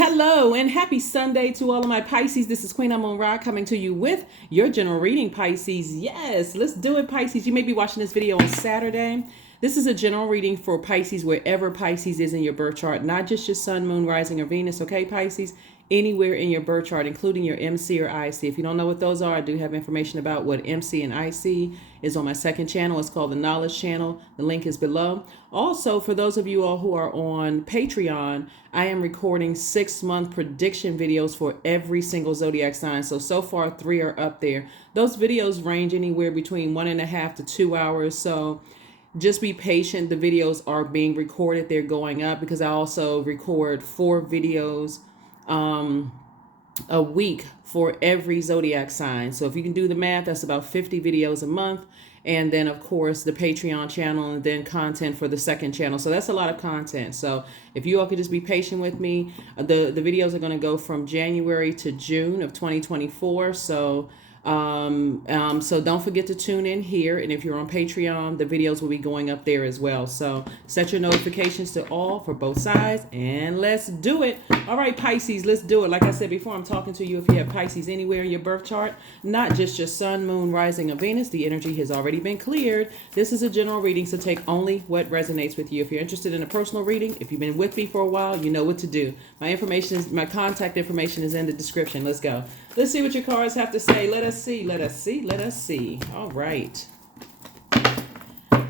Hello and happy Sunday to all of my Pisces. This is Queen Amun Ra coming to you with your general reading, Pisces. Yes, let's do it, Pisces. You may be watching this video on Saturday. This is a general reading for Pisces wherever Pisces is in your birth chart, not just your sun, moon, rising, or Venus, okay, Pisces? Anywhere in your birth chart, including your MC or IC. If you don't know what those are, I do have information about what MC and IC is on my second channel. It's called the Knowledge Channel. The link is below. Also, for those of you all who are on Patreon, I am recording 6-month prediction videos for every single zodiac sign. So far, 3 are up there. Those videos range anywhere between 1.5 to 2 hours. So just be patient. The videos are being recorded. They're going up because I also record 4 videos a week for every zodiac sign. So if you can do the math, that's about 50 videos a month. And then of course the Patreon channel, and then content for the second channel. So that's a lot of content. So if you all could just be patient with me, the videos are going to go from January to June of 2024. So don't forget to tune in here. And if you're on Patreon, the videos will be going up there as well. So set your notifications to all for both sides and let's do it. All right, Pisces, let's do it. Like I said before, I'm talking to you if you have Pisces anywhere in your birth chart, not just your sun, moon, rising, or Venus. The energy has already been cleared. This is a general reading, so take only what resonates with you. If you're interested in a personal reading, if you've been with me for a while, you know what to do. My contact information is in the description. Let's go. Let's see what your cards have to say. Let us see. All right.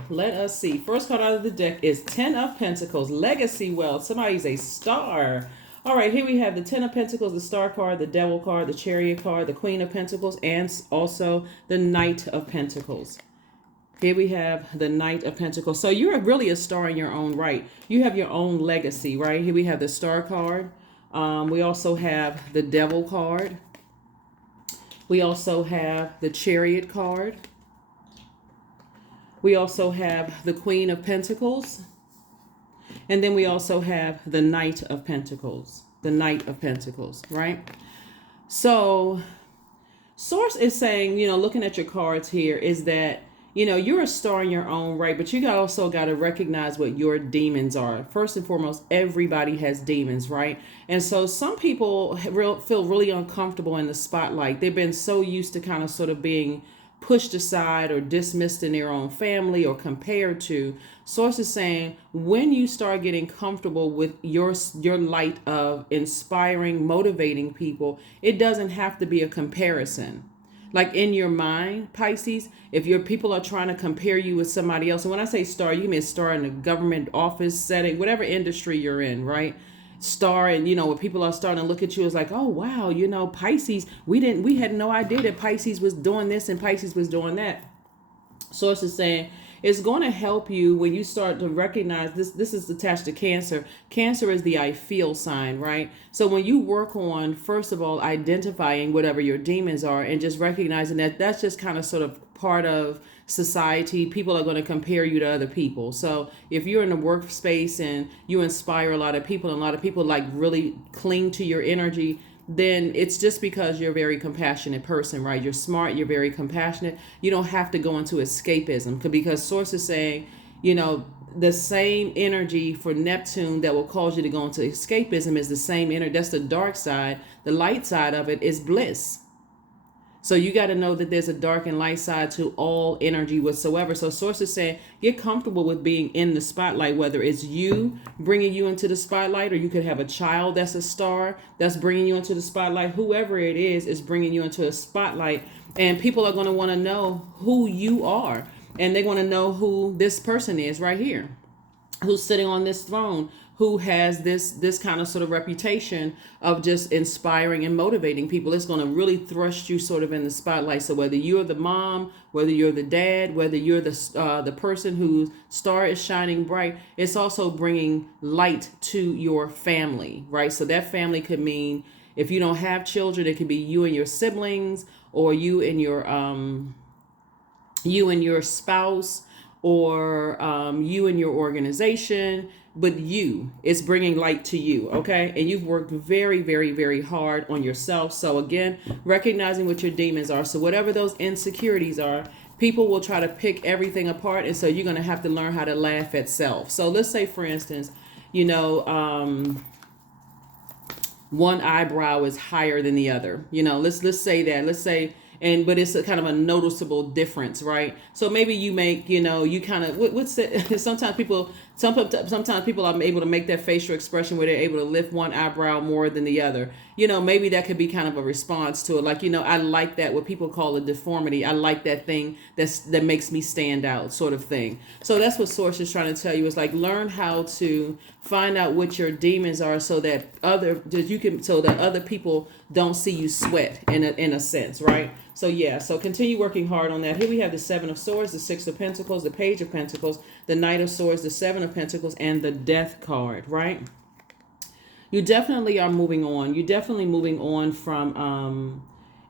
Let us see. First card out of the deck is 10 of Pentacles, Legacy Wealth. Somebody's a star. All right, here we have the 10 of Pentacles, the Star card, the Devil card, the Chariot card, the Queen of Pentacles, and also the Knight of Pentacles. Here we have the Knight of Pentacles. So you're really a star in your own right. You have your own legacy, right? Here we have the Star card. We also have the Devil card. We also have the Chariot card. We also have the Queen of Pentacles. And then we also have the Knight of Pentacles. The Knight of Pentacles, right? So, Source is saying, looking at your cards here, is that, you're a star in your own right, but you also got to recognize what your demons are. First and foremost, everybody has demons, right? And so some people feel really uncomfortable in the spotlight. They've been so used to kind of sort of being pushed aside or dismissed in their own family or compared to. Source is saying when you start getting comfortable with your light of inspiring, motivating people, it doesn't have to be a comparison. Like in your mind, Pisces, if your people are trying to compare you with somebody else, and when I say star, you mean star in a government office setting, whatever industry you're in, right? Star, and when people are starting to look at you as like, oh wow, Pisces, we had no idea that Pisces was doing this and Pisces was doing that. Source is saying it's going to help you when you start to recognize this is attached to Cancer. Cancer is the I feel sign, right? So when you work on, first of all, identifying whatever your demons are and just recognizing that that's just kind of sort of part of society. People are going to compare you to other people. So if you're in a workspace and you inspire a lot of people and a lot of people like really cling to your energy, then it's just because you're a very compassionate person, right? You're smart, you're very compassionate. You don't have to go into escapism because Source is saying, the same energy for Neptune that will cause you to go into escapism is the same energy. That's the dark side. The light side of it is bliss. So you got to know that there's a dark and light side to all energy whatsoever. So Source is saying get comfortable with being in the spotlight, whether it's you bringing you into the spotlight, or you could have a child that's a star that's bringing you into the spotlight. Whoever it is bringing you into a spotlight, and people are going to want to know who you are, and they're going to know who this person is right here, who's sitting on this throne, who has this kind of sort of reputation of just inspiring and motivating people. It's going to really thrust you sort of in the spotlight. So whether you're the mom, whether you're the dad, whether you're the person whose star is shining bright, it's also bringing light to your family, right? So that family could mean, if you don't have children, it could be you and your siblings, or you and your spouse, or you and your organization, but it's bringing light to you, okay? And you've worked very, very, very hard on yourself. So again, recognizing what your demons are. So whatever those insecurities are, people will try to pick everything apart. And so you're going to have to learn how to laugh at self. So let's say, for instance, one eyebrow is higher than the other. Let's say that. Let's say, but it's a kind of a noticeable difference, right? So maybe you make, you kind of what's it? Sometimes people are able to make that facial expression where they're able to lift one eyebrow more than the other. Maybe that could be kind of a response to it. Like, I like that, what people call a deformity. I like that thing that makes me stand out, sort of thing. So that's what Source is trying to tell you, is like, learn how to find out what your demons are, so that other people don't see you sweat in a sense, right? So yeah, so continue working hard on that. Here we have the Seven of Swords, the Six of Pentacles, the Page of Pentacles, the Knight of Swords, the Seven of Pentacles, and the Death card, right? You definitely are moving on. You're definitely moving on from,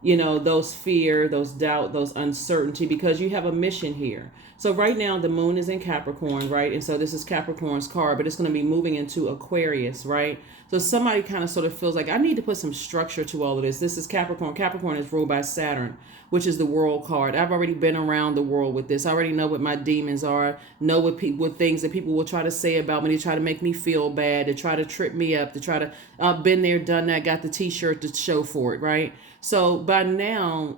those fear, those doubt, those uncertainty, because you have a mission here. So right now the moon is in Capricorn, right? And so this is Capricorn's card, but it's going to be moving into Aquarius, right? So somebody kind of sort of feels like, I need to put some structure to all of this. This is Capricorn. Capricorn is ruled by Saturn, which is the world card. I've already been around the world with this. I already know what my demons are, know what things that people will try to say about me, to try to make me feel bad, to try to trip me up, to try to, been there, done that, got the t-shirt to show for it, right? So by now,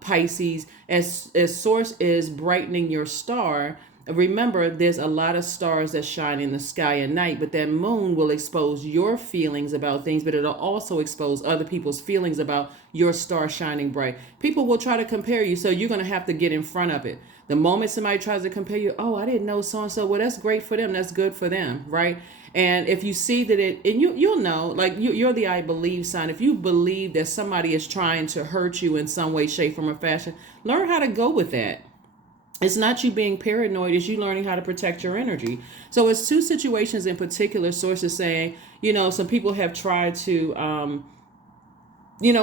Pisces, as Source is brightening your star, remember, there's a lot of stars that shine in the sky at night, but that moon will expose your feelings about things, but it'll also expose other people's feelings about your star shining bright. People will try to compare you, so you're going to have to get in front of it. The moment somebody tries to compare you, oh, I didn't know so-and-so, well, that's great for them. That's good for them, right? And if you see that you'll know, like, you're the I believe sign. If you believe that somebody is trying to hurt you in some way, shape, form, or fashion, learn how to go with that. It's not you being paranoid, it's you learning how to protect your energy. So it's two situations in particular. Sources saying, some people have tried to,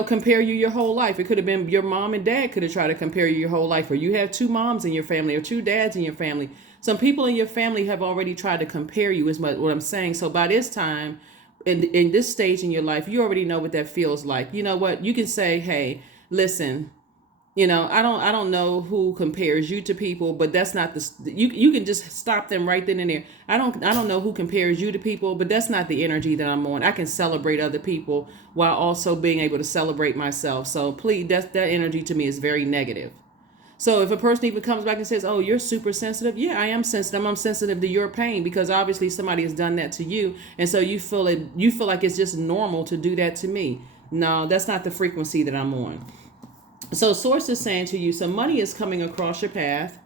compare you your whole life. It could have been your mom and dad could have tried to compare you your whole life, or you have two moms in your family or two dads in your family. Some people in your family have already tried to compare you, is what I'm saying. So by this time, in this stage in your life, you already know what that feels like. You know what? You can say, hey, listen, I don't know who compares you to people, but that's not you can just stop them right then and there. I don't know who compares you to people, but that's not the energy that I'm on. I can celebrate other people while also being able to celebrate myself. So please, that energy to me is very negative. So if a person even comes back and says, oh, you're super sensitive. Yeah, I am sensitive. I'm sensitive to your pain, because obviously somebody has done that to you. And so you feel like it's just normal to do that to me. No, that's not the frequency that I'm on. So Source is saying to you, some money is coming across your path.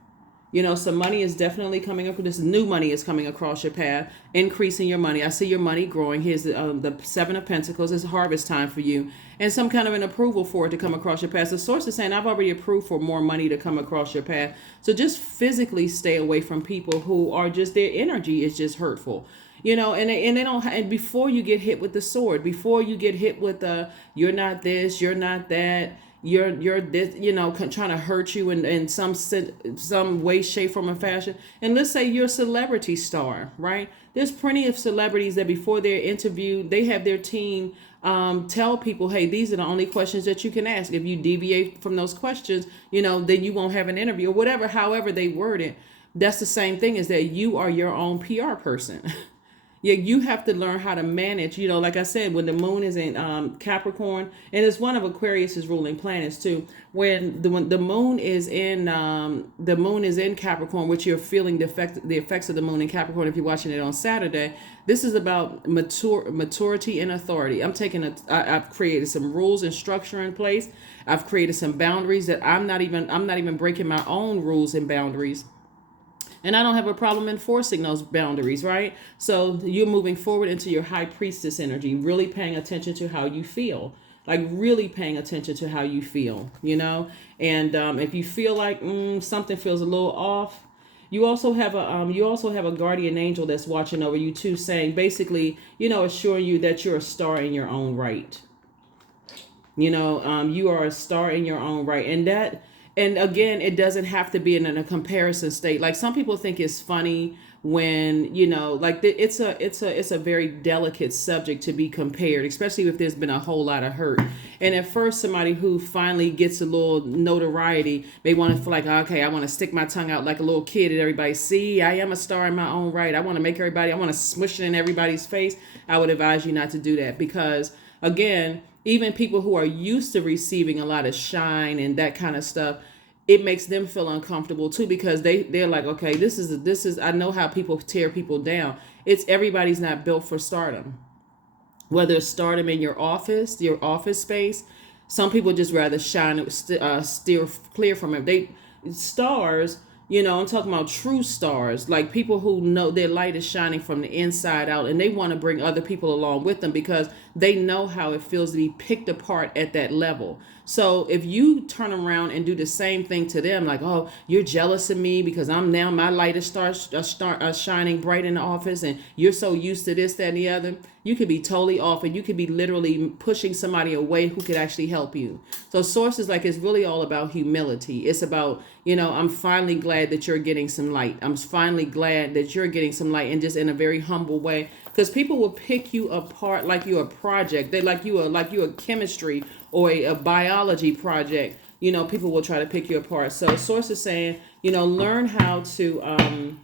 Some money is definitely coming up. This new money is coming across your path, increasing your money. I see your money growing. Here's the Seven of Pentacles. It's harvest time for you, and some kind of an approval for it to come across your path. The Source is saying, I've already approved for more money to come across your path. So just physically stay away from people who are just, their energy is just hurtful. And they don't. And before you get hit with the sword, before you get hit with you're not this, you're not that, you're this, trying to hurt you in some way, shape, form, or fashion. And let's say you're a celebrity star, right? There's plenty of celebrities that before they're interviewed, they have their team tell people, hey, these are the only questions that you can ask. If you deviate from those questions, then you won't have an interview, or whatever, however they word it. That's the same thing, is that you are your own PR person. Yeah, you have to learn how to manage, like I said, when the moon is in Capricorn, and it's one of Aquarius's ruling planets too. When the moon is in Capricorn, which you're feeling the effects of the moon in Capricorn if you're watching it on Saturday. This is about maturity and authority. I've created some rules and structure in place. I've created some boundaries that I'm not even breaking my own rules and boundaries. And I don't have a problem enforcing those boundaries, right? So you're moving forward into your high priestess energy, really paying attention to how you feel, like really paying attention to how you feel, And if you feel like something feels a little off, you also have a guardian angel that's watching over you too, saying basically, assuring you that you're a star in your own right. You are a star in your own right, and again, it doesn't have to be in a comparison state. Like, some people think it's funny when, like it's a very delicate subject to be compared, especially if there's been a whole lot of hurt. And at first, somebody who finally gets a little notoriety, they want to feel like, okay, I want to stick my tongue out like a little kid and everybody see I am a star in my own right. I want to smush it in everybody's face. I would advise you not to do that, because again, even people who are used to receiving a lot of shine and that kind of stuff, it makes them feel uncomfortable too, because they're like, okay, this is I know how people tear people down. Everybody's not built for stardom. Whether it's stardom in your office space, some people just rather steer clear from it. Stars, I'm talking about true stars, like people who know their light is shining from the inside out, and they want to bring other people along with them because they know how it feels to be picked apart at that level. So if you turn around and do the same thing to them, like, oh, you're jealous of me because my light is shining bright in the office, and you're so used to this, that, and the other, you could be totally off, and you could be literally pushing somebody away who could actually help you. So sources, like, it's really all about humility. It's about, I'm finally glad that you're getting some light. I'm finally glad that you're getting some light, and just in a very humble way, because people will pick you apart like you're a project. They like you a chemistry or a biology project. People will try to pick you apart. So source is saying, learn how to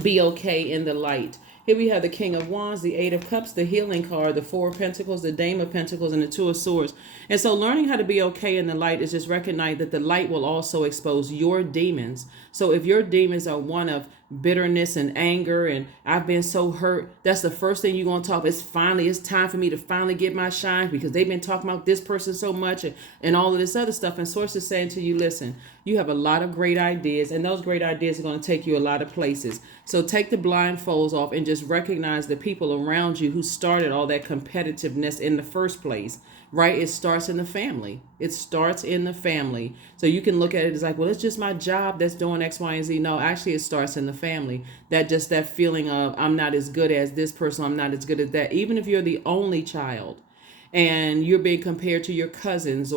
be okay in the light. Here we have the King of Wands, the Eight of Cups, the Healing card, the Four of Pentacles, the Dame of Pentacles, and the Two of Swords. And so learning how to be okay in the light is just recognize that the light will also expose your demons. So if your demons are one of bitterness and anger and I've been so hurt, that's the first thing you're going to talk. It's time for me to finally get my shine because they've been talking about this person so much and all of this other stuff. And source is saying to you, listen, you have a lot of great ideas, and those great ideas are going to take you a lot of places. So take the blindfolds off and just recognize the people around you who started all that competitiveness in the first place. Right? It starts in the family. So you can look at it as like, well, it's just my job that's doing X, Y, and Z. No, actually, it starts in the family. That feeling of I'm not as good as this person. I'm not as good as that. Even if you're the only child and you're being compared to your cousins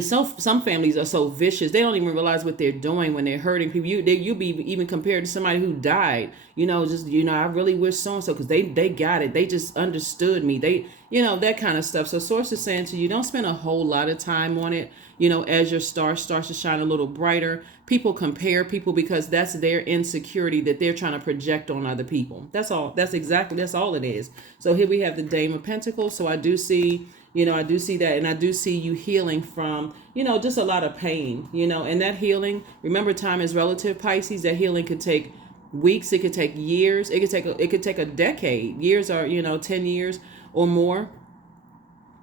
some families are so vicious, they don't even realize what they're doing when they're hurting people. You'll be even compared to somebody who died, I really wish so-and-so because they got it. They just understood me. That kind of stuff. So source is saying to you, don't spend a whole lot of time on it. As your star starts to shine a little brighter, people compare people because that's their insecurity that they're trying to project on other people. That's all. That's all it is. So here we have the Dame of Pentacles. So I do see that, and I do see you healing from, just a lot of pain, and that healing, remember, time is relative, Pisces. That healing could take weeks, it could take years, it could take a decade. Years are, 10 years or more,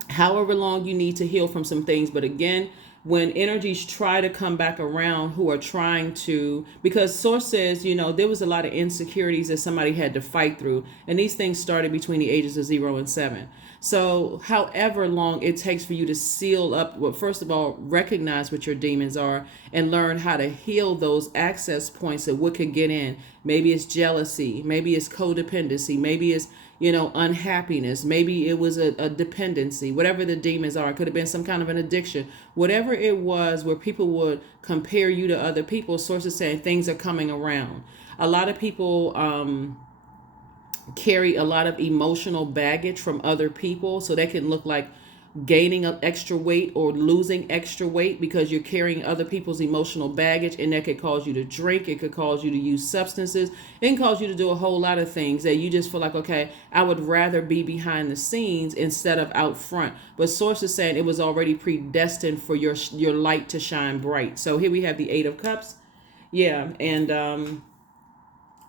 however long you need to heal from some things. But again, when energies try to come back around who are trying to, because source says, there was a lot of insecurities that somebody had to fight through. And these things started between the ages of 0 and 7. So however long it takes for you to seal up, well, first of all, recognize what your demons are and learn how to heal those access points of what could get in. Maybe it's jealousy. Maybe it's codependency. Maybe it's, unhappiness. Maybe it was a dependency, whatever the demons are. It could have been some kind of an addiction. Whatever it was where people would compare you to other people, sources saying things are coming around. A lot of people carry a lot of emotional baggage from other people. So that can look like gaining extra weight or losing extra weight because you're carrying other people's emotional baggage, and that could cause you to drink. It could cause you to use substances. It can cause you to do a whole lot of things that you just feel like, okay, I would rather be behind the scenes instead of out front. But source is saying it was already predestined for your light to shine bright. So here we have the Eight of Cups. Yeah. And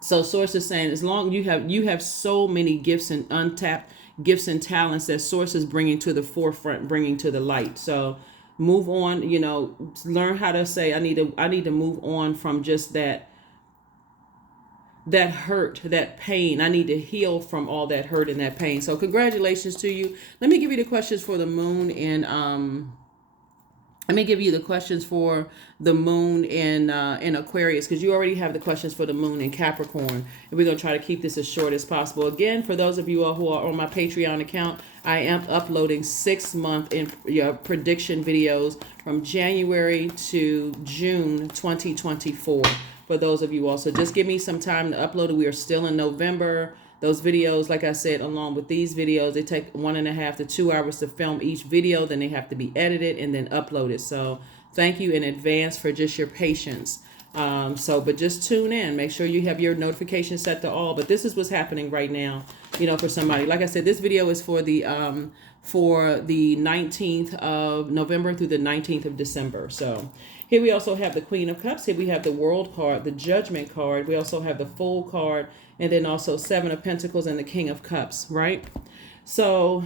so source is saying, as long you have so many gifts and untapped gifts and talents that source is bringing to the forefront, bringing to the light. So move on, learn how to say, I need to move on from just that hurt, that pain. I need to heal from all that hurt and that pain. So congratulations to you. Let me give you the questions for the moon in Aquarius, because you already have the questions for the moon in Capricorn. And we're going to try to keep this as short as possible. Again, for those of you who are on my Patreon account, I am uploading 6-month prediction videos from January to June 2024. for those of you also. Just give me some time to upload it. We are still in November. Those videos, like I said, along with these videos, they take 1.5 to 2 hours to film each video. Then they have to be edited and then uploaded. So thank you in advance for just your patience. But just tune in. Make sure you have your notifications set to all. But this is what's happening right now, for somebody. Like I said, this video is for the 19th of November through the 19th of December. So here we also have the Queen of Cups. Here we have the World card, the Judgment card. We also have the Fool card, and then also Seven of Pentacles and the King of Cups, right? So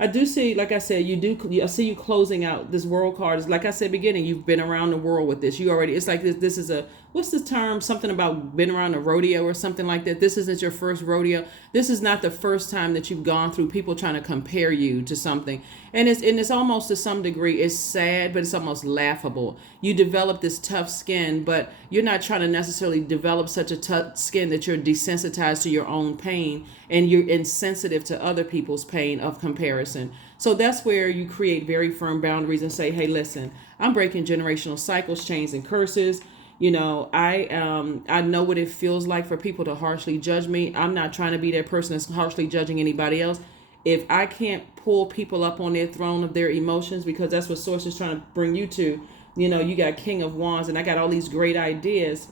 I do see, like I said, I see you closing out this World card. Like I said, beginning, you've been around the world with this. It's like this is what's the term? Something about been around a rodeo or something like that. This isn't your first rodeo. This is not the first time that you've gone through people trying to compare you to something. And it's almost, to some degree, it's sad, but it's almost laughable. You develop this tough skin, but you're not trying to necessarily develop such a tough skin that you're desensitized to your own pain and you're insensitive to other people's pain of comparison. So that's where you create very firm boundaries and say, hey, listen, I'm breaking generational cycles, chains, and curses. I know what it feels like for people to harshly judge me. I'm not trying to be that person that's harshly judging anybody else. If I can't pull people up on their throne of their emotions, because that's what Source is trying to bring you to, you got King of Wands and I got all these great ideas.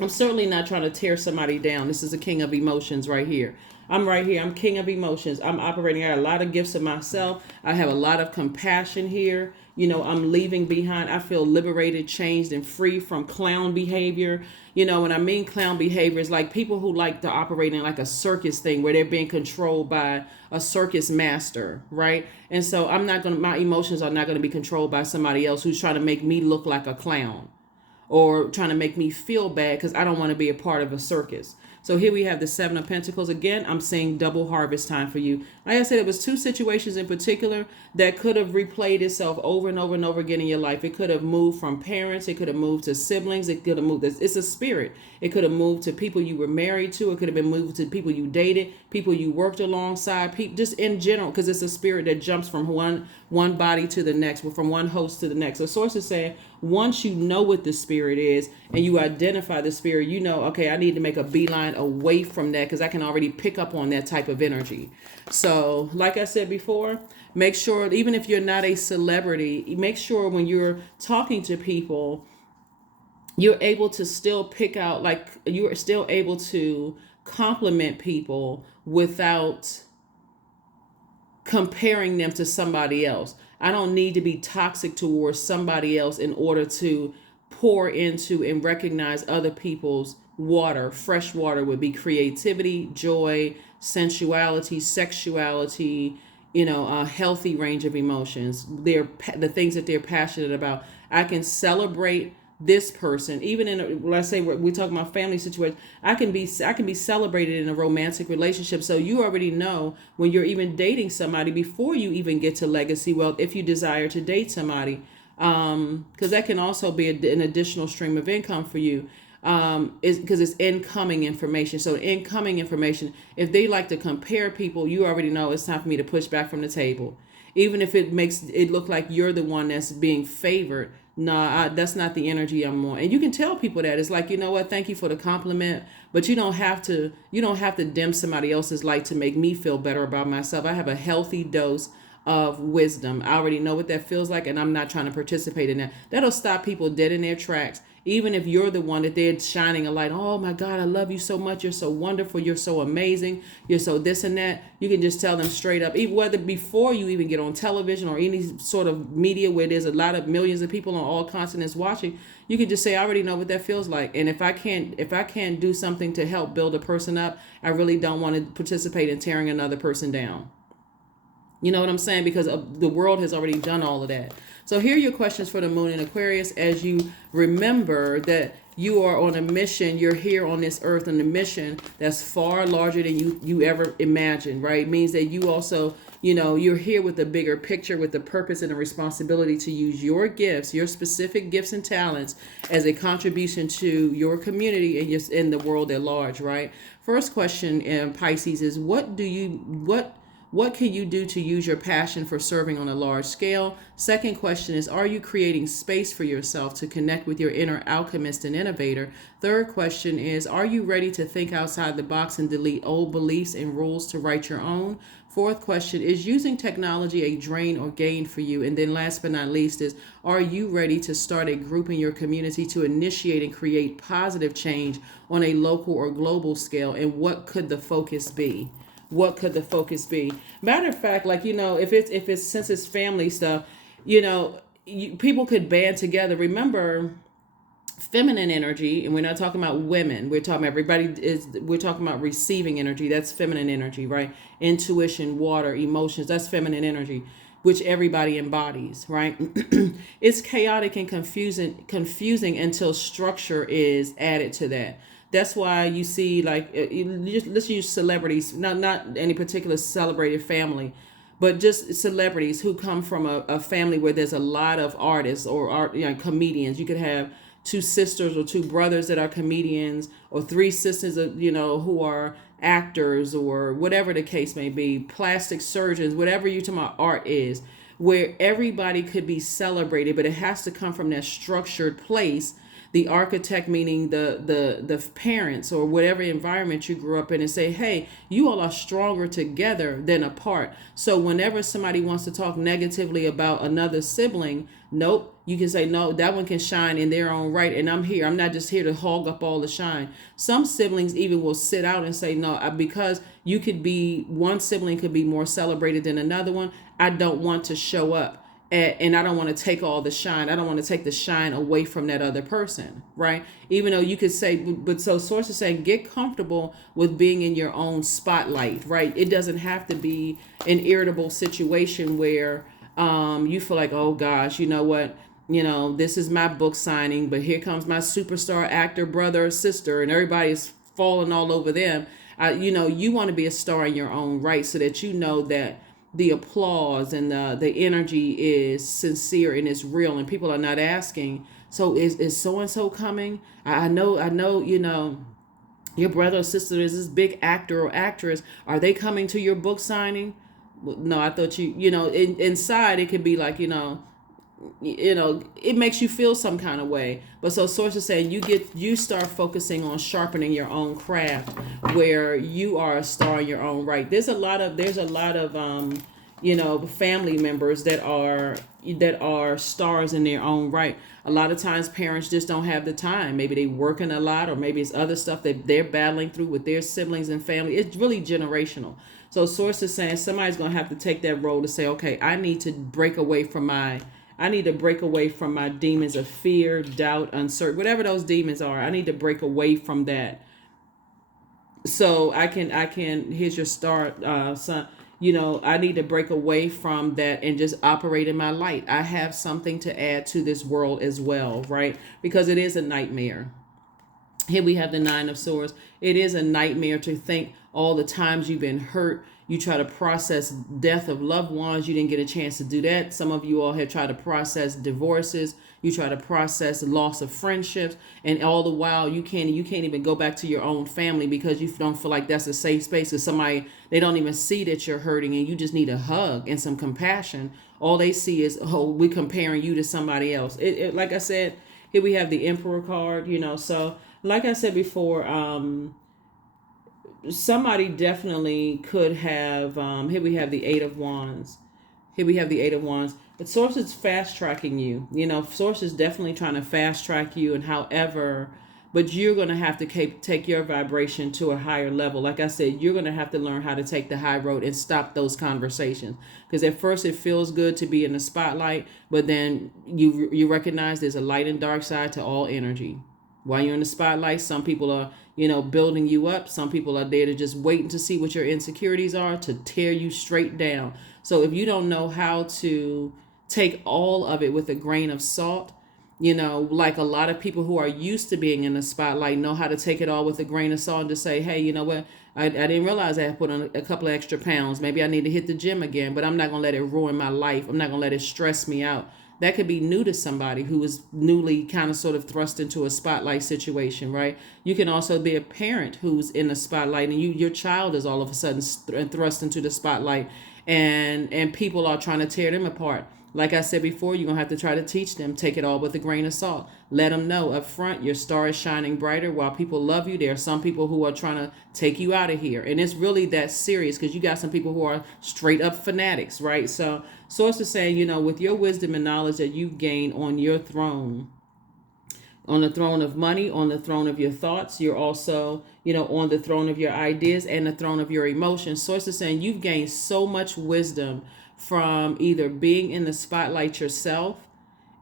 I'm certainly not trying to tear somebody down. This is a King of Emotions right here. I'm right here. I'm King of Emotions. I'm operating. I got a lot of gifts of myself. I have a lot of compassion here. I'm leaving behind. I feel liberated, changed, and free from clown behavior. When I mean clown behavior, is like people who like to operate in like a circus thing where they're being controlled by a circus master, right? And so my emotions are not going to be controlled by somebody else who's trying to make me look like a clown or trying to make me feel bad because I don't want to be a part of a circus. So here we have the Seven of Pentacles. Again, I'm saying double harvest time for you. Like I said, it was two situations in particular that could have replayed itself over and over and over again in your life. It could have moved from parents. It could have moved to siblings. It could have moved. It's a spirit. It could have moved to people you were married to. It could have been moved to people you dated, people you worked alongside, people just in general, because it's a spirit that jumps from one body to the next, from one host to the next. So Source is saying, once you know what the spirit is and you identify the spirit, okay, I need to make a beeline away from that because I can already pick up on that type of energy. So like I said before, make sure, even if you're not a celebrity, make sure when you're talking to people, you're able to still pick out, like you're still able to compliment people without comparing them to somebody else. I don't need to be toxic towards somebody else in order to pour into and recognize other people's water. Fresh water would be creativity, joy, sensuality, sexuality, a healthy range of emotions. They're the things that they're passionate about. I can celebrate this person, even let's say we talk about family situation. I can be celebrated in a romantic relationship. So you already know when you're even dating somebody before you even get to legacy wealth, if you desire to date somebody, because that can also be an additional stream of income for you. Is because it's incoming information. So incoming information, if they like to compare people, you already know it's time for me to push back from the table. Even if it makes it look like you're the one that's being favored. Nah, that's not the energy I'm on. And you can tell people that. It's like, what, thank you for the compliment, but you don't have to dim somebody else's light to make me feel better about myself. I have a healthy dose of wisdom. I already know what that feels like, and I'm not trying to participate in that. That'll stop people dead in their tracks. Even if you're the one that they're shining a light, oh my God, I love you so much. You're so wonderful. You're so amazing. You're so this and that. You can just tell them straight up, even whether before you even get on television or any sort of media where there's a lot of millions of people on all continents watching, you can just say, I already know what that feels like. And if I can't do something to help build a person up, I really don't want to participate in tearing another person down. You know what I'm saying? Because the world has already done all of that. So here are your questions for the moon in Aquarius as you remember that you are on a mission. You're here on this earth on a mission that's far larger than you ever imagined, right? It means that you also, you're here with a bigger picture, with the purpose and the responsibility to use your gifts, your specific gifts and talents as a contribution to your community and in the world at large, right? First question in Pisces is what What can you do to use your passion for serving on a large scale? Second question is, are you creating space for yourself to connect with your inner alchemist and innovator? Third question is, are you ready to think outside the box and delete old beliefs and rules to write your own? Fourth question is, using technology a drain or gain for you? And then last but not least is, are you ready to start a group in your community to initiate and create positive change on a local or global scale? And what could the focus be? What could the focus be? Matter of fact, like, if it's since it's family stuff, people could band together. Remember, feminine energy, and we're not talking about women, we're talking we're talking about receiving energy. That's feminine energy, right? Intuition, water, emotions, that's feminine energy, which everybody embodies, right? It's chaotic and confusing until structure is added to that. That's why you see, like, let's use celebrities, not any particular celebrated family, but just celebrities who come from a family where there's a lot of artists or comedians. You could have two sisters or two brothers that are comedians, or three sisters, who are actors, or whatever the case may be, plastic surgeons, whatever you talking about art is, where everybody could be celebrated, but it has to come from that structured place. The architect, meaning the parents or whatever environment you grew up in, and say, hey, you all are stronger together than apart. So whenever somebody wants to talk negatively about another sibling, nope, you can say, no, that one can shine in their own right, and I'm here. I'm not just here to hog up all the shine. Some siblings even will sit out and say, no, because you could be, one sibling could be more celebrated than another one, I don't want to show up. And I don't want to take all the shine. I don't want to take the shine away from that other person, right? Even though you could say, but so Source is saying, get comfortable with being in your own spotlight, right? It doesn't have to be an irritable situation where you feel like, oh gosh, you know what? This is my book signing, but here comes my superstar actor brother or sister, and everybody's falling all over them. You want to be a star in your own right, so that you know that the applause and the energy is sincere and it's real, and people are not asking, so is so and so coming? I know your brother or sister is this big actor or actress. Are they coming to your book signing? Well, no, I thought inside it could be like, it makes you feel some kind of way. But so Source is saying, you start focusing on sharpening your own craft, where you are a star in your own right. There's a lot of family members that are stars in their own right. A lot of times parents just don't have the time. Maybe they working a lot, or maybe it's other stuff that they're battling through with their siblings and family. It's really generational. So Source is saying somebody's going to have to take that role to say, okay, I need to break away from my demons of fear, doubt, uncertainty, whatever those demons are. I need to break away from that. So I can, here's your start, son. I need to break away from that and just operate in my light. I have something to add to this world as well, right? Because it is a nightmare. Here we have the Nine of Swords. It is a nightmare to think all the times you've been hurt. You try to process death of loved ones. You didn't get a chance to do that. Some of you all have tried to process divorces. You try to process loss of friendships. And all the while, you can't even go back to your own family because you don't feel like that's a safe space. Because they don't even see that you're hurting, and you just need a hug and some compassion. All they see is, oh, we're comparing you to somebody else. Like I said, here we have the Emperor card, so like I said before, somebody definitely could have, here we have the Eight of Wands. But Source is fast tracking you. Source is definitely trying to fast track you, and but you're going to have to take your vibration to a higher level. Like I said, you're going to have to learn how to take the high road and stop those conversations. Because at first it feels good to be in the spotlight, but then you recognize there's a light and dark side to all energy. While you're in the spotlight, some people are, building you up. Some people are there to just waiting to see what your insecurities are, to tear you straight down. So if you don't know how to take all of it with a grain of salt, like a lot of people who are used to being in the spotlight know how to take it all with a grain of salt and to say, hey, you know what? I didn't realize I had put on a couple of extra pounds. Maybe I need to hit the gym again, but I'm not going to let it ruin my life. I'm not going to let it stress me out. That could be new to somebody who is newly kind of sort of thrust into a spotlight situation, right? You can also be a parent who's in the spotlight, and your child is all of a sudden thrust into the spotlight, and people are trying to tear them apart. Like I said before, you're going to have to try to teach them, take it all with a grain of salt. Let them know up front your star is shining brighter. While people love you, there are some people who are trying to take you out of here. And it's really that serious, because you got some people who are straight up fanatics, right? So Source is saying, with your wisdom and knowledge that you've gained on your throne, on the throne of money, on the throne of your thoughts, you're also, on the throne of your ideas and the throne of your emotions. Source is saying you've gained so much wisdom from either being in the spotlight yourself.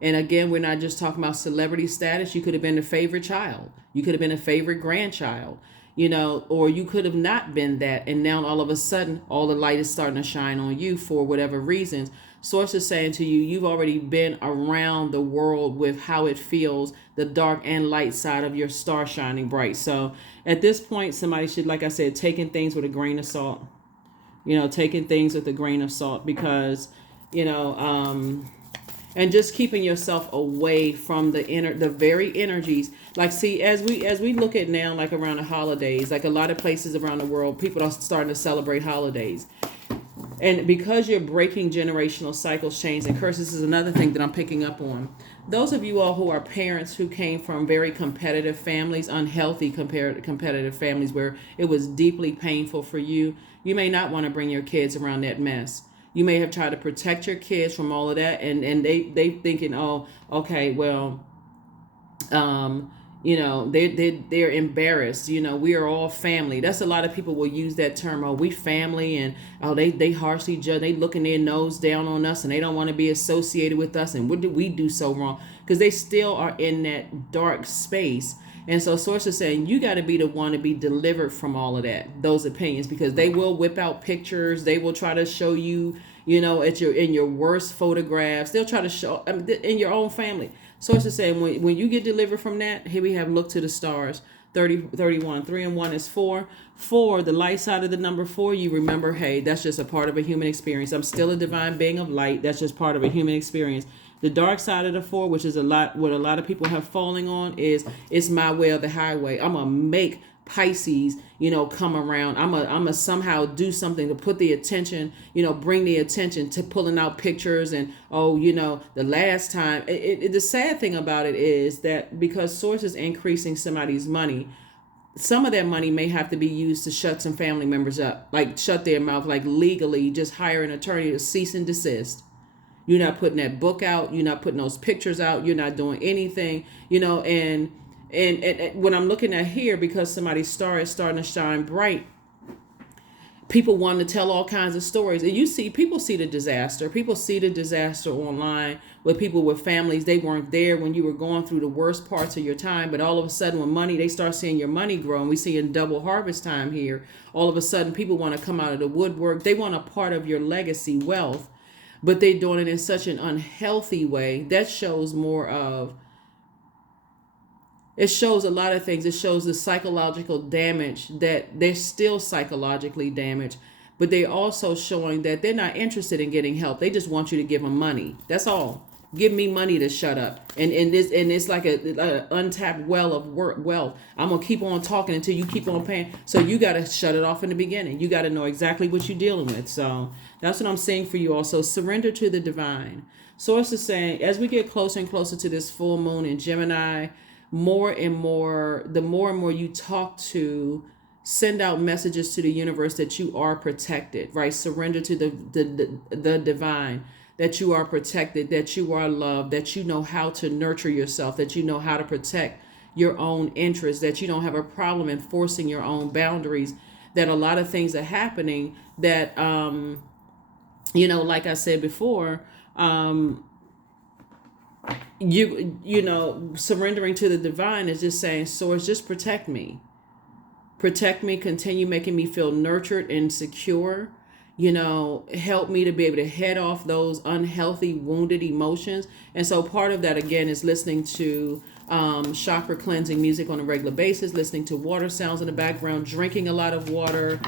And again, we're not just talking about celebrity status. You could have been a favorite child. You could have been a favorite grandchild, or you could have not been that. And now all of a sudden, all the light is starting to shine on you for whatever reasons. Source is saying to you, you've already been around the world with how it feels, the dark and light side of your star shining bright. So at this point, somebody should, like I said, taking things with a grain of salt. Taking things with a grain of salt, because, and just keeping yourself away from the very energies. Like, see, as we look at now, like around the holidays, like a lot of places around the world, people are starting to celebrate holidays. And because you're breaking generational cycles, chains, and curses is another thing that I'm picking up on. Those of you all who are parents who came from very competitive families, unhealthy competitive families, where it was deeply painful for you, you may not want to bring your kids around that mess. You may have tried to protect your kids from all of that, and they thinking, oh, okay, well, they're embarrassed. We are all family. That's a lot of people will use that term. Oh, we family, and they harshly judge. They looking their nose down on us, and they don't want to be associated with us. And what did we do so wrong? Because they still are in that dark space. And so Source is saying you got to be the one to be delivered from all of that, those opinions, because they will whip out pictures. They will try to show you, in your worst photographs. They'll try to show in your own family. Source is saying when you get delivered from that, here we have look to the stars. 31. 3 and 1 is 4. 4, the light side of the number 4, you remember, hey, that's just a part of a human experience. I'm still a divine being of light. That's just part of a human experience. The dark side of the 4, which is what a lot of people have falling on, is it's my way or the highway. I'm going to make Pisces, come around. I'm a somehow do something to put the attention, bring the attention to pulling out pictures. And, the last time, the sad thing about it is that because Source is increasing somebody's money, some of that money may have to be used to shut some family members up, like shut their mouth, like legally just hire an attorney to cease and desist. You're not putting that book out. You're not putting those pictures out. You're not doing anything, and when I'm looking at here, because somebody's star is starting to shine bright, people want to tell all kinds of stories. And people see the disaster. People see the disaster online with people with families. They weren't there when you were going through the worst parts of your time. But all of a sudden, when they start seeing your money grow, and we see in double harvest time here, all of a sudden people want to come out of the woodwork. They want a part of your legacy wealth, but they're doing it in such an unhealthy way. That shows it shows a lot of things. It shows the psychological damage, that they're still psychologically damaged, but they're also showing that they're not interested in getting help. They just want you to give them money. That's all. Give me money to shut up. And it's like a untapped well of wealth. I'm going to keep on talking until you keep on paying. So you got to shut it off in the beginning. You got to know exactly what you're dealing with. So that's what I'm saying for you also. Surrender to the divine. Source is saying, as we get closer and closer to this full moon in Gemini, the more and more you talk to, send out messages to the universe that you are protected, right? Surrender to the divine, that you are protected, that you are loved, that you know how to nurture yourself, that you know how to protect your own interests, that you don't have a problem enforcing your own boundaries, that a lot of things are happening that, like I said before, surrendering to the divine is just saying, Source, just protect me, continue making me feel nurtured and secure, help me to be able to head off those unhealthy, wounded emotions. And so part of that, again, is listening to chakra cleansing music on a regular basis, listening to water sounds in the background, drinking a lot of water,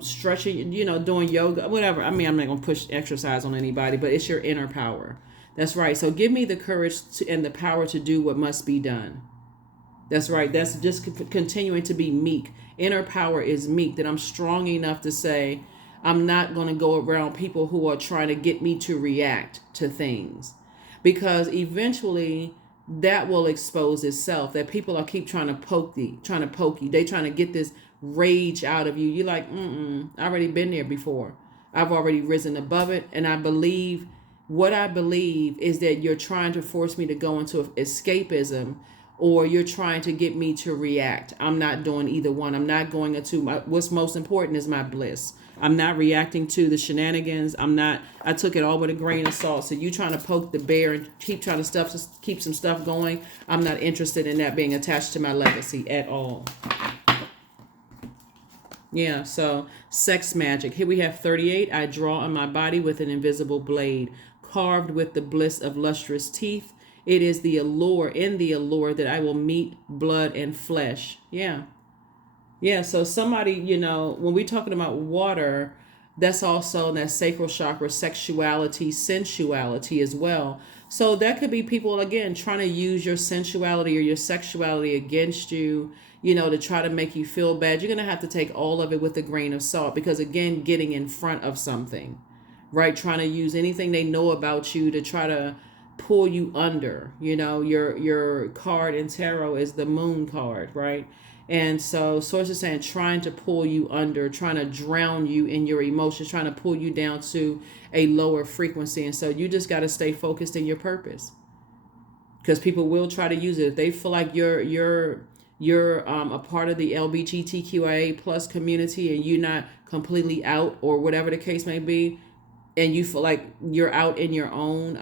stretching, doing yoga, whatever. I mean, I'm not going to push exercise on anybody, but it's your inner power. That's right. So give me the courage and the power to do what must be done. That's right. That's just continuing to be meek. Inner power is meek, that I'm strong enough to say, I'm not going to go around people who are trying to get me to react to things. Because eventually that will expose itself, that people are keep trying to poke you, They trying to get this rage out of you. You're like, I already been there before. I've already risen above it. And what I believe is that you're trying to force me to go into escapism, or you're trying to get me to react. I'm not doing either one. I'm not going into what's most important is my bliss. I'm not reacting to the shenanigans. I took it all with a grain of salt. So you trying to poke the bear and keep trying to keep some stuff going. I'm not interested in that being attached to my legacy at all. Yeah, so sex magic. Here we have 38. I draw on my body with an invisible blade, carved with the bliss of lustrous teeth. It is the allure that I will meet blood and flesh. Yeah. Yeah. So somebody, when we're talking about water, that's also in that sacral chakra, sexuality, sensuality as well. So that could be people, again, trying to use your sensuality or your sexuality against you, to try to make you feel bad. You're going to have to take all of it with a grain of salt, because, again, getting in front of something, right? Trying to use anything they know about you to try to pull you under. Your card in tarot is the moon card, right? And so sources saying trying to pull you under, trying to drown you in your emotions, trying to pull you down to a lower frequency. And so you just got to stay focused in your purpose, because people will try to use it. If they feel like you're a part of the LGBTQIA plus community and you're not completely out, or whatever the case may be, and you feel like you're out in your own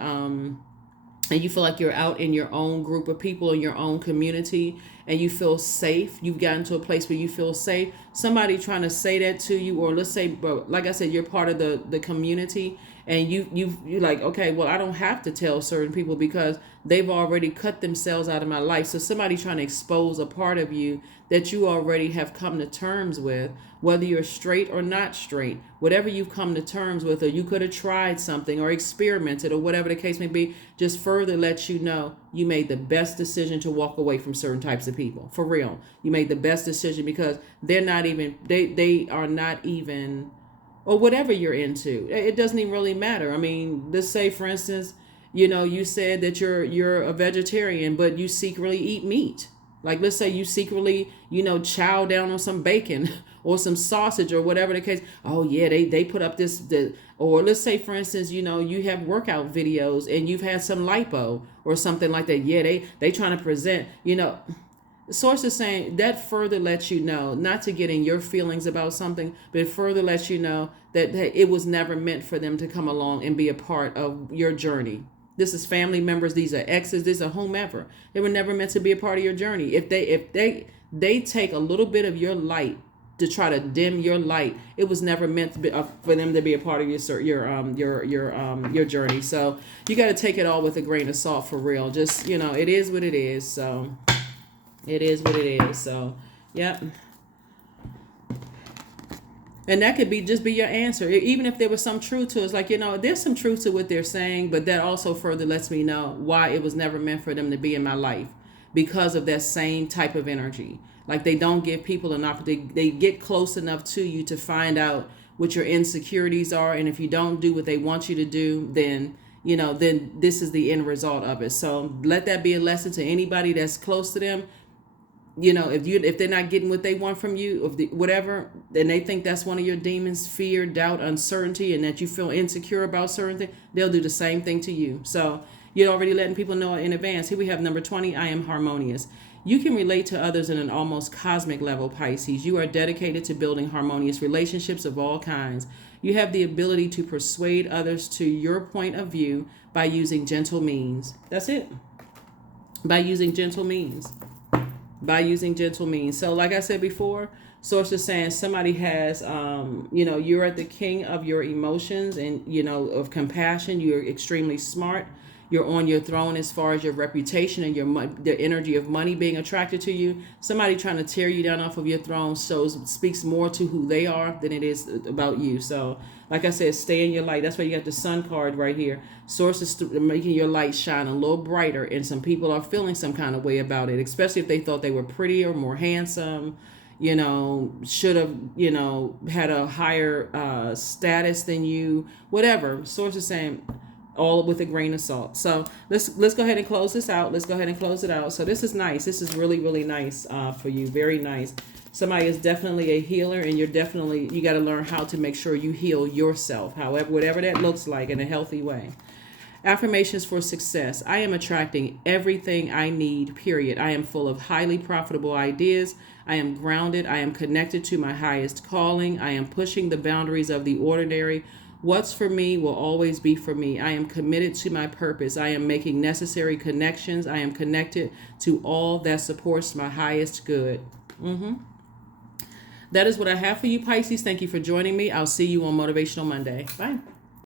group of people, in your own community, and you feel safe, you've gotten to a place where you feel safe, somebody trying to say that to you, or let's say, like I said, you're part of the community, and you're like, okay, well, I don't have to tell certain people because they've already cut themselves out of my life. So somebody trying to expose a part of you that you already have come to terms with, whether you're straight or not straight, whatever you've come to terms with, or you could have tried something or experimented or whatever the case may be, just further lets you know you made the best decision to walk away from certain types of people. For real. You made the best decision, because they are not even, or whatever you're into. It doesn't even really matter. I mean, let's say, for instance, you said that you're a vegetarian, but you secretly eat meat. Like, let's say you secretly, chow down on some bacon or some sausage or whatever the case. Oh yeah, they put up or let's say, for instance, you have workout videos and you've had some lipo or something like that. Yeah, they trying to present, sources saying that further lets you know, not to get in your feelings about something, but it further lets you know that it was never meant for them to come along and be a part of your journey. This is family members. These are exes. This is whomever. They were never meant to be a part of your journey. If they take a little bit of your light to try to dim your light, it was never meant to be for them to be a part of your journey. So you got to take it all with a grain of salt, for real. Just it is what it is. So it is what it is. So yep. And that could just be your answer. Even if there was some truth to it, it's like, there's some truth to what they're saying, but that also further lets me know why it was never meant for them to be in my life, because of that same type of energy. Like, they don't give people an opportunity. They get close enough to you to find out what your insecurities are. And if you don't do what they want you to do, then this is the end result of it. So let that be a lesson to anybody that's close to them. If they're not getting what they want from you, whatever, and they think that's one of your demons, fear, doubt, uncertainty, and that you feel insecure about certain things, they'll do the same thing to you. So you're already letting people know in advance. Here we have number 20, I am harmonious. You can relate to others in an almost cosmic level, Pisces. You are dedicated to building harmonious relationships of all kinds. You have the ability to persuade others to your point of view by using gentle means. That's it. By using gentle means. So like I said before, sources saying somebody has, you're at the king of your emotions and, of compassion. You're extremely smart. you're on your throne as far as your reputation and the energy of money being attracted to you. Somebody trying to tear you down off of your throne speaks more to who they are than it is about you. So like I said, stay in your light. That's why you got the sun card right here. Source is making your light shine a little brighter, and some people are feeling some kind of way about it, especially if they thought they were prettier, more handsome, should have, had a higher status than you, whatever. Source is saying all with a grain of salt. So let's go ahead and close this out. Let's go ahead and close it out. So this is nice. This is really, really nice for you. Very nice. Somebody is definitely a healer, and you got to learn how to make sure you heal yourself, however, whatever that looks like, in a healthy way. Affirmations for success. I am attracting everything I need, period. I am full of highly profitable ideas. I am grounded. I am connected to my highest calling. I am pushing the boundaries of the ordinary. What's for me will always be for me. I am committed to my purpose. I am making necessary connections. I am connected to all that supports my highest good. That is what I have for you, Pisces. Thank you for joining me. I'll see you on Motivational Monday. Bye.